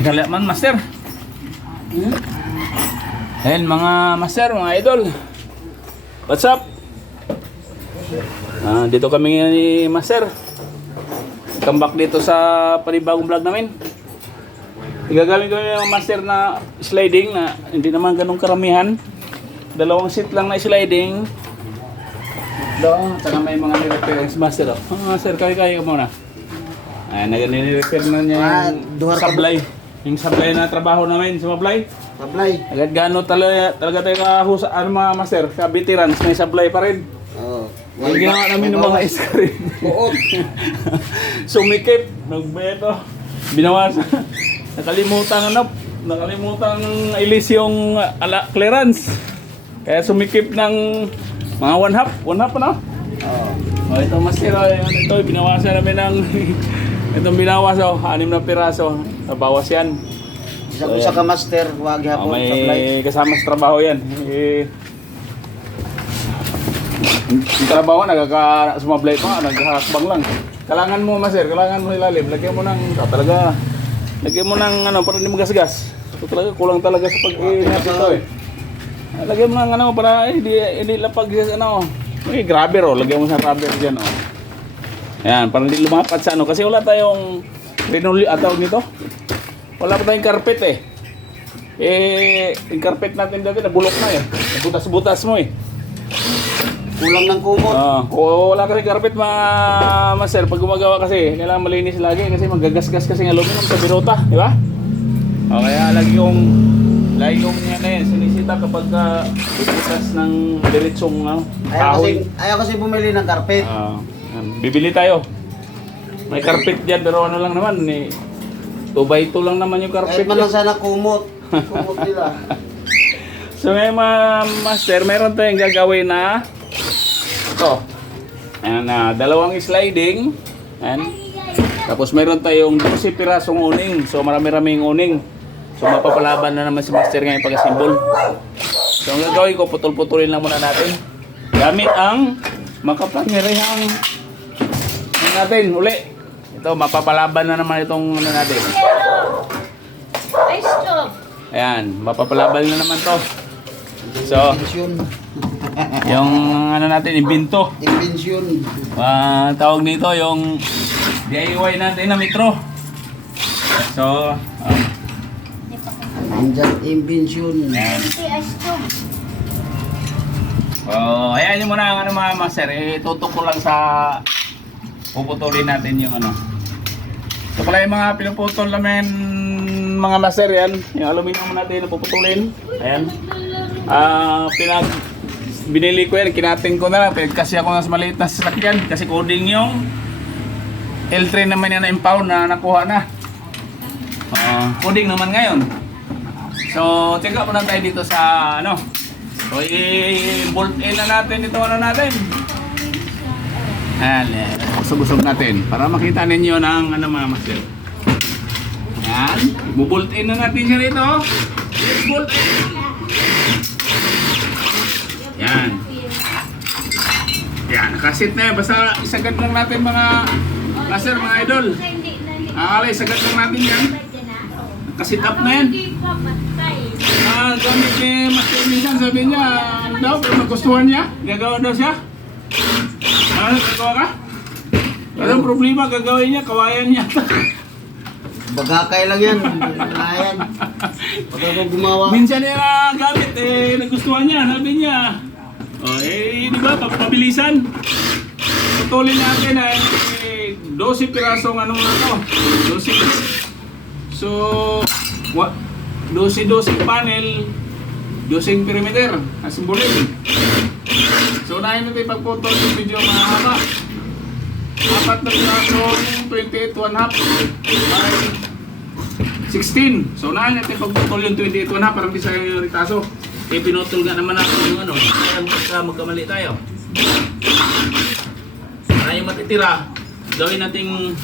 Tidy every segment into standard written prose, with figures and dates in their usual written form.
Teka man, master. Ayan, mga master, mga idol. What's up? Dito kami ngayon ni master. Come back dito sa panibagong vlog namin. Gagawin ko yung master na sliding na hindi naman ganun karamihan. 2 seat lang na sliding. Doon, saka may mga reference master. Master, kaya ka muna. Nag-repair na niya yung sablay. Yung sablay na trabaho namin, sumablay. Sablay. Agad gano'n talaga tayo kahusa, mga master, ka-veterans, may sablay pa rin. Oo. Yung ginawa namin ng mga screen. Oo. Sumikip, nagbeto, binawasan. Nakalimutan ilis yung clearance. Kaya sumikip ng mga 1/2 ano? Oo. Ito master, ito binawasan namin ng itong binawas 6 na piraso. Nabawas yan. Isa ko sa ka-master, huwag hapon sablay. May kasama sa trabaho yan. Yung trabaho, sumablay pa, nagkakasbang lang. Kailangan mo, master, kailangan mo ilalim. Lagyan mo ng, lagyan mo ng, para hindi magasgas. Ito talaga, kulang talaga sa pag-inap ito eh. Lagyan mo ng, para hindi lapag, grabe lagyan mo sa rubber dyan, Ayan, para hindi lumapat sa kasi wala tayong linoleum tawag nito. Wala pa tayong carpet eh. Yung carpet natin dati nabulok na eh. Nabutas-butas mo eh. Kulang ng kumot. Kung wala ka rin carpet, master, pag gumagawa kasi, kailangan malinis lagi kasi magagasgas kasi ng aluminum sa birota, di ba? Kaya lagi yung sinisita kapag bubutas ng diretsong kahoy. Ayaw kasi bumili ng carpet. Bibili tayo. May carpet dyan, pero ano lang naman, 2x2 lang naman yung carpet. Kahit man lang sana kumot. Kumot nila. So ngayon mga master, meron tayong gagawin na ito. Ayan, 2 sliding. Ayan. Tapos meron tayong 12 pirasong uning. So marami-raming uning. So mapapalaban na naman si master ngayon pag-assemble. So ang gagawin ko, putol-putulin lang muna natin. Gamit ang makapangyarihang natin uli. Ito, mapapalaban na naman itong natin. Ayan, mapapalaban na naman to. So, yung natin, imbento. Invention. Tawag nito yung DIY natin na metro. So, Andyan, invention. ayan. Ayan yung muna ang mga master. Itutok ko lang sa puputulin natin yung So pala yung mga pinuputol namin mga master yan, yung aluminum natin na puputulin. Ayan. Binili ko yan, kinatin ko na lang, kasi ako na sa maliit na sasakyan kasi coding yung L3 naman yan na impound na nakuha na. Coding naman ngayon. So check up na tayo dito sa So i-bolt in na natin ito natin. Ayan, usog-usog natin para makita ninyo ng mga master. Ayan, bubolt in na natin siya rito. Let's bolt in. Ayan. Ayan, nakasit na yan. Basta isagad lang natin mga master, mga idol. Isagad lang natin yan. Nakasit up na yan. Gamit ni Master Minsan, sabi niya, daw, pero magustuhan niya. Gagawa daw siya. Gagawa ka? Anong problema gagawin niya? Kawayan niya. Bagakay lang yan. Ayan. Pag ako gumawa. Minsan niya gamit, nagustuhan niya. Sabi niya, di ba, pabilisan. Putulin natin 12 pirasong na to. 12. So, 12 panel, 12 perimeter, asimbolin. So, unahin natin pagputol yung video mahaba. 4 na pirasong 28 1/2 by 16. So, unahin natin pagputol yung 28 1/2 para hindi sa yung ritaso. Pinutol nga naman natin yung kaya magkamali tayo. Para yung matitira, gawin nating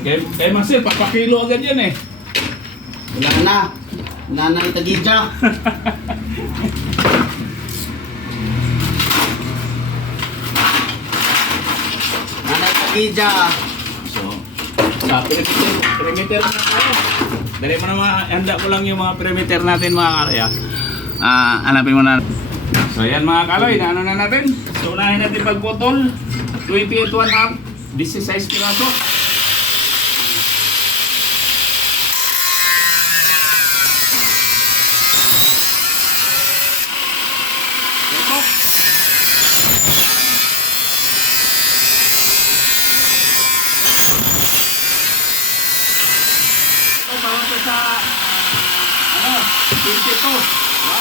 kay Marcel, papakilo agad yan Wala na. Wala na itagidya. Wala na itagidya. So, Sa perimeter na tayo. Dali mo na handa ko lang yung mga perimeter natin mga kaloy. Hanapin mo na. So yan mga kaloy, na ano na natin. So unahin natin pagputol. 28 1/2, 16 piraso. Bawang ko sa 22, diba?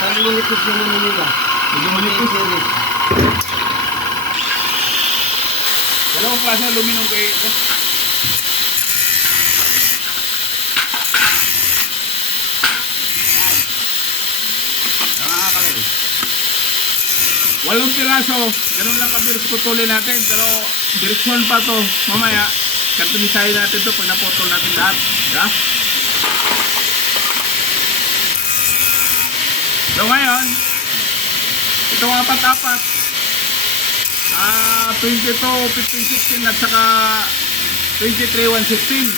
Parang manipis yung nila. Medyo manipis. Dalawang klase aluminum kayo ito. Walong piraso, ganun lang kabiris putulin natin, pero direksyon pa to mamaya, kartumisahin natin to pag naputol natin lahat, diba? So ngayon, itong apat-apat, 22, 15, 16 at saka 23, 116,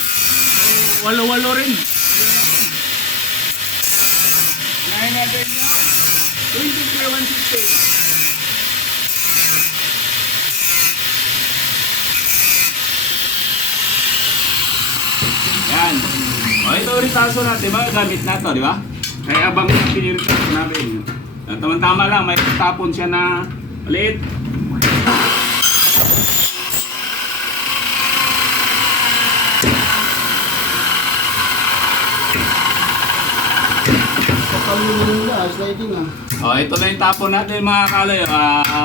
so walo-walo rin. Unahin natin yung 23, 116. Yan. O, ito ritaso natin, magagamit na to, di ba? Kaya abang natin yung ritaso natin. Tama-tama lang, may tapon siya na maliit. O, ito na yung tapon natin mga kaloy.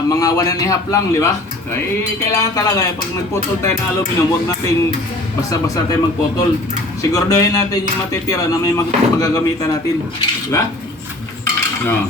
Mga 1.5 lang, di ba? Eh, kailangan talaga, pag nagputol tayo ng aluminum, huwag natin basta-basta tayo magputol. Siguraduhin natin yung matitira na may magagamitan natin. Di ba? No.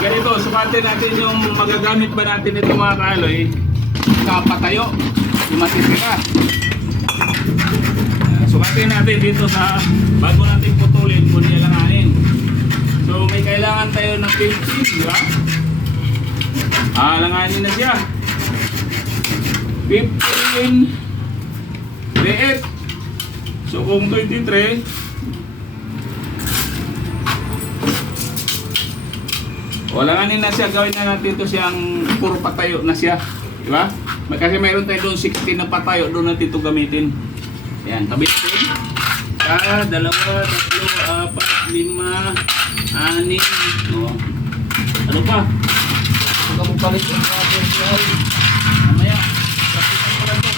Ganito, sukatin natin yung magagamit ba natin ito mga kaloy kapatayo, yung matitira. Sukatin natin dito sa bago natin putulin kung nilanganin. So may kailangan tayo ng 15, di ba? Langanin na siya. 15 3/8. So kung 23, langanin na siya, gawin na natin ito siyang puro patayo na siya, di ba? Kasi mayroon tayo doon 16 na patayo, doon natin ito gamitin. Ayan, tabit din. 2, 3, 4, 5, 6, ano pa? Huwag mo palit yung mga Mamaya, practice ko lang ito.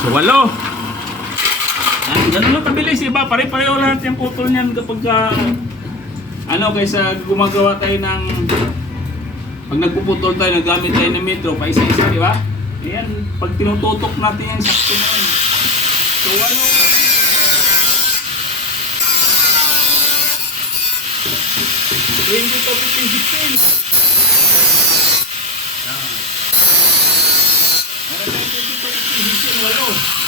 So, 8. Ganun lang kabilis, iba. Pare-pareho lahat yung putol niyan kapag kaysa gumagawa tayo ng pag nagpuputol tayo, nagamit tayo ng metro, pa isa-isa, di ba? Ayan, pag tinututok natin yan, sakto na yan. So, 20 to 15, 16. Meron tayo 20 to 15, 16, 8.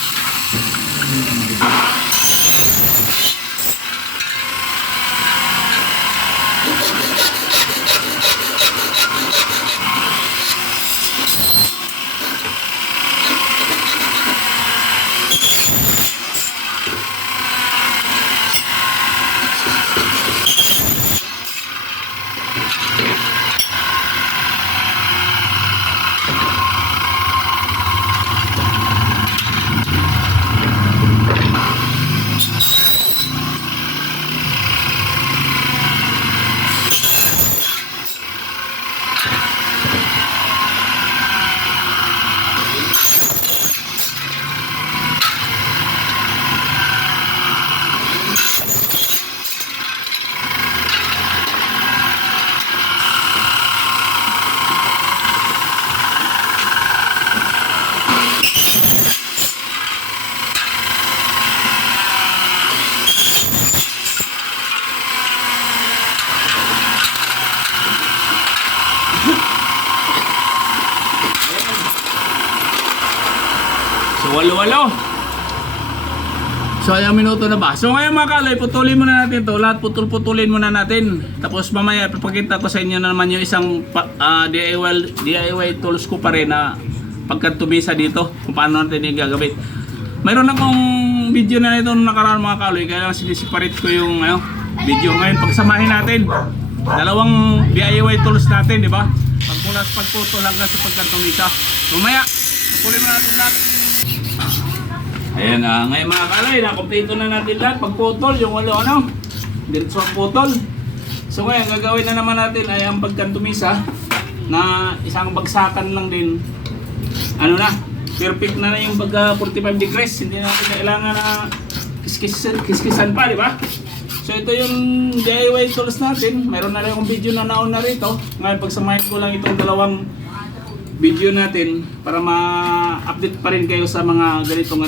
So, 8. So, ayang minuto na ba? So, ngayon mga kaloy, putulin muna natin to. Lahat putulin muna natin. Tapos mamaya, papakita ko sa inyo na naman yung isang DIY tools ko pa rin na pagkatubisa dito. Kung paano natin yung gagamit. Mayroon akong video na nito nung nakaraan mga kaloy. Kaya lang sinisiparate ko yung video. Ngayon, pagsamahin natin. Dalawang DIY tools natin, di ba? Pagmula sa pagputol hanggang sa pagkatubisa. Mamaya, putulin muna natin lahat. Ayan, ngayon mga kalay, nakompleto na natin lahat. Pagputol, yung diretso ang putol. So ngayon, gagawin na naman natin ay ang pagkantumisa na isang bagsakan lang din. Perfect na yung pagka 45 degrees. Hindi na natin kailangan na kiskisan pa, di ba? So ito yung DIY tools natin. Meron na rin akong video na nauna rito. Ngayon, pagsamahin ko lang itong dalawang video natin para ma-update pa rin kayo sa mga ganitong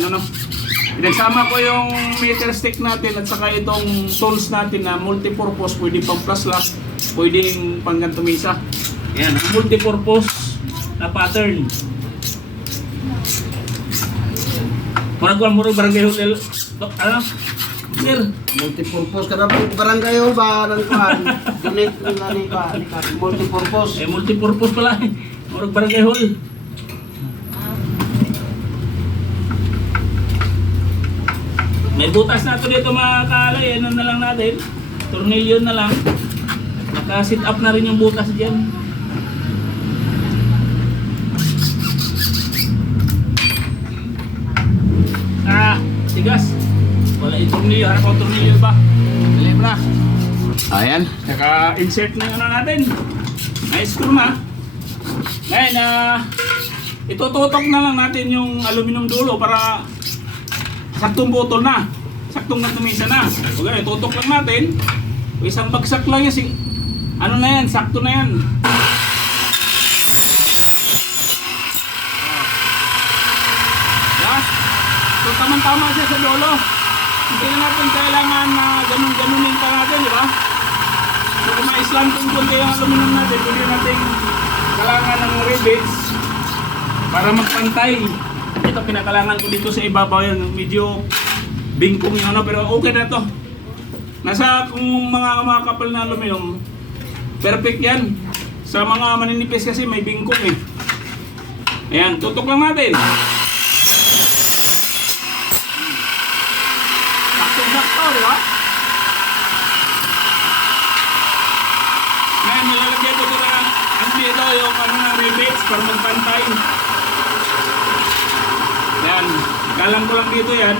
Pinagsama ko yung meter stick natin at saka itong tools natin na multipurpose, pwede pang plus lock, pwedeng pang gantumisa. Ayan, multipurpose na pattern. Murag barangay hotel. Sir, Multipurpose ka na po. Barangay hall ba? Donate na ni ka. Multipurpose. Multipurpose pala. Murag barangay hall. May butas na ito dito mga kalay. Ano na lang natin? Tornilyo na lang. Naka-sit up na rin yung butas dyan. Tigas. Wala yung tornilyo. Harap ang tornilyo ba? Dali mo na. Ayan. Naka-insert na yung natin. Na-screw na. Ngayon, itututok na lang natin yung aluminum dulo para saktong butol na. Saktong natumisa na. Okay, tutok lang natin. Isang bagsak lang yan. Ano na yan? Sakto na yan. So, tamang-tama siya sa dulo. Hindi na natin kailangan na ganun-ganunin pa natin, di ba? So, kung ma-slanting konti yung aluminum natin, hindi natin kailangan ng rivets para magpantay. Ito, pinakalangan ko dito sa ibabaw yan. Medyo bingkong yung pero okay na to. Nasa kung mga kapal na aluminum, perfect yan. Sa mga maninipis kasi may bingkong eh. Ayan, tutok lang natin. Sakto, di ba? Ngayon, nilalagyan ko na ang dito yung rivets para magpantay. Yan. Galang ko lang dito yan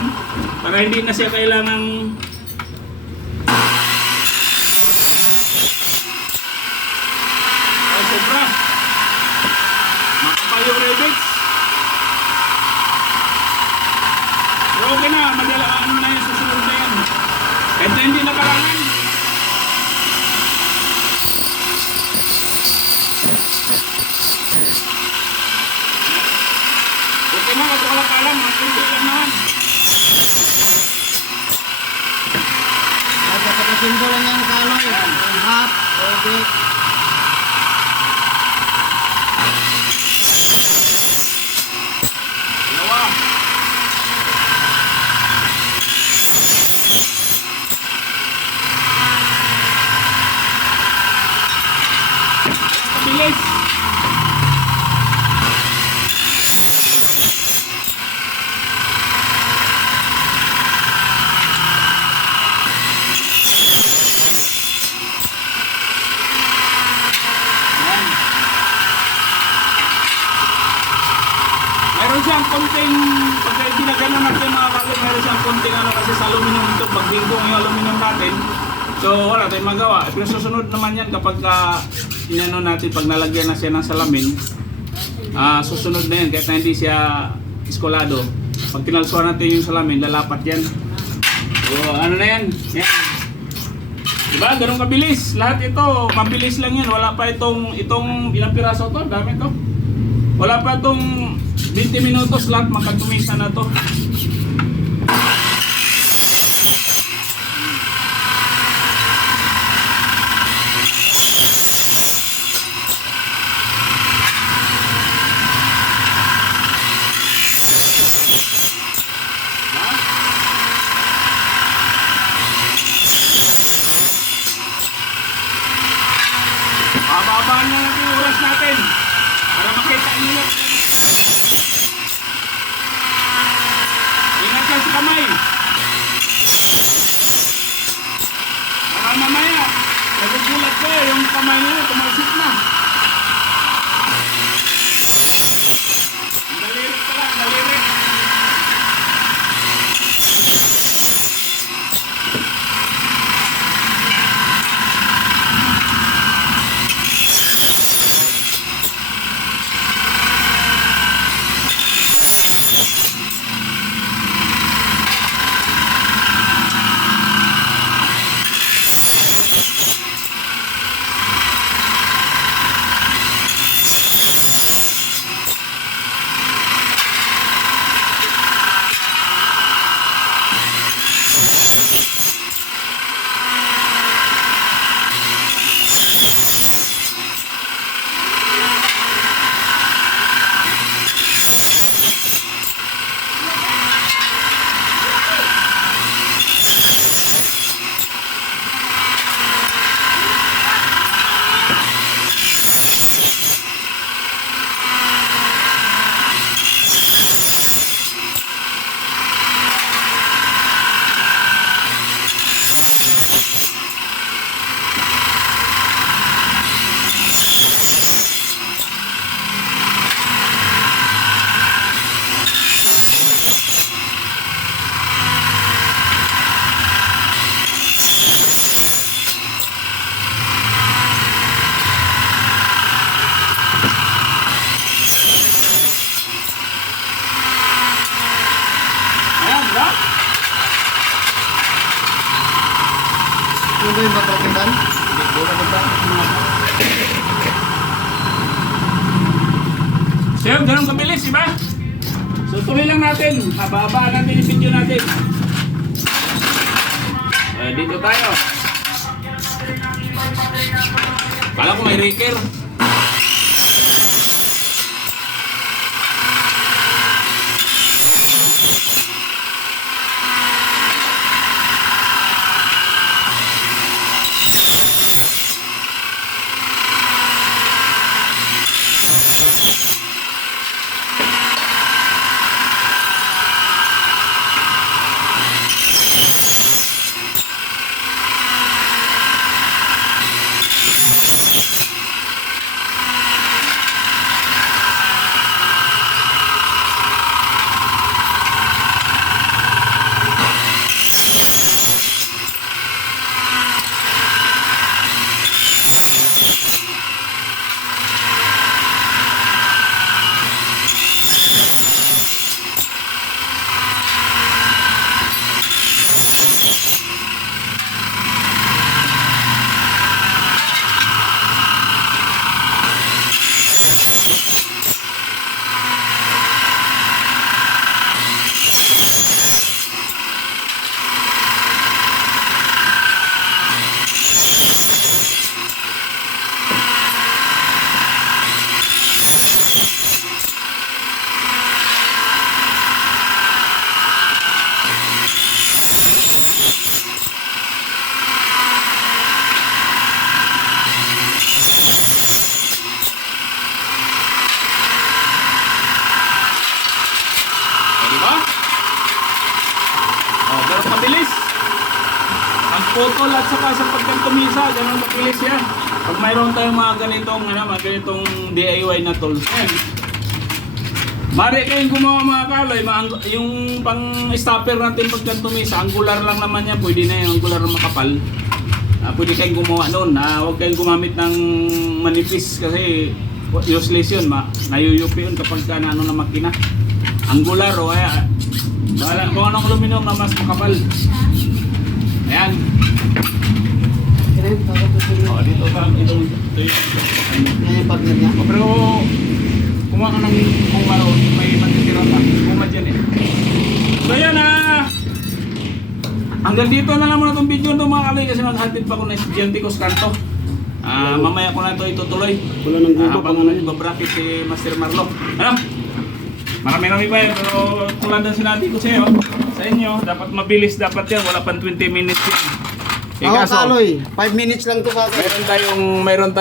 para hindi na siya kailangang sobra. Makapal yung rivets. okay na. Madala, ano na yan, susunod na yan. Kahit na hindi nakalangan. Okay na, kasi kalakalang. Makunti lang naman. Nagkakasimbol lang yung kaloy. Hap, okay. Dalawa. Bilis. Yan. Meron siyang konting, pagka ginagano natin mga kalong, meron siyang konting ano kasi sa aluminum ito, pag dingkong yung aluminum natin. So wala tayong magawa. Pero susunod naman yan kapag inano natin, pag nalagyan na siya ng salamin, susunod na yan kahit na hindi siya iskolado. Pag kinalsuan natin yung salamin, lalapat yan. So ano na yan? Yan. Diba? Ganun kabilis. Lahat ito, mabilis lang yan. Wala pa itong ilang piraso to? Dami to. Wala pa itong 20 minutos lahat makagumisa na to. Bababaan na natin yung oras natin para makita nyo. Ingat lang sa kamay. Baka mamaya, nagugulat ko yung kamay nyo, tumalsik na. Dalirit ka lang, dalirit. Ano ba yung matatindan? So yun, ganun kabilis, diba? So tuloy lang natin, haba-haba natin yung video natin. Dito tayo. Kala ko may raker. putol at saka sa pagkantumisa, ganun kapilis yan. Pag mayroon tayong mga ganitong, mga ganitong DIY na tools, ayan. Mari kayong gumawa mga kaloy, yung pang stopper natin pagkantumisa, angular lang naman yan, pwede na yung angular na makapal. Pwede kayong gumawa noon, huwag kayong gumamit ng manipis kasi useless yun, nayuyupi yun kapag ka na makina. Angular o kaya, kung anong aluminum na mas makapal. Ayan. Dito ka, ito Ngayon partner niya. pero kumuha ka ng kung ano, may matitira pa. Kumad yan eh. So yan hanggang dito na lang muna itong video ito mga kaloy kasi maghatid pa ko na estudyante ko sa kanto. Mamaya ko na ito itutuloy. Wala nang guma Habang nagbabracket si Master Marlo. Ano? Marami pa yan pero tulad ng sinabi ko sa inyo, dapat mabilis dapat yan. Wala pang 20 minutes yan. Kaloy, 5 minutes lang to kaka. Mayroon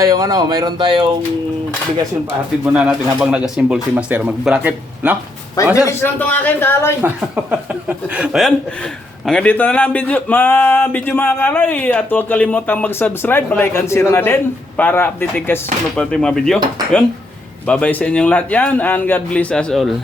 tayong obligasyon pa hatid muna natin habang nag-assemble si Master mag-bracket, no? 5 minutes lang to akin, Kaloy. Ayan. Hanggang dito na lang video mga kaloy at huwag kalimutang mag-subscribe, like and share na din para updated ka sa sunod pa nating mga video. Yun. Bye-bye sa inyong lahat yan and God bless us all.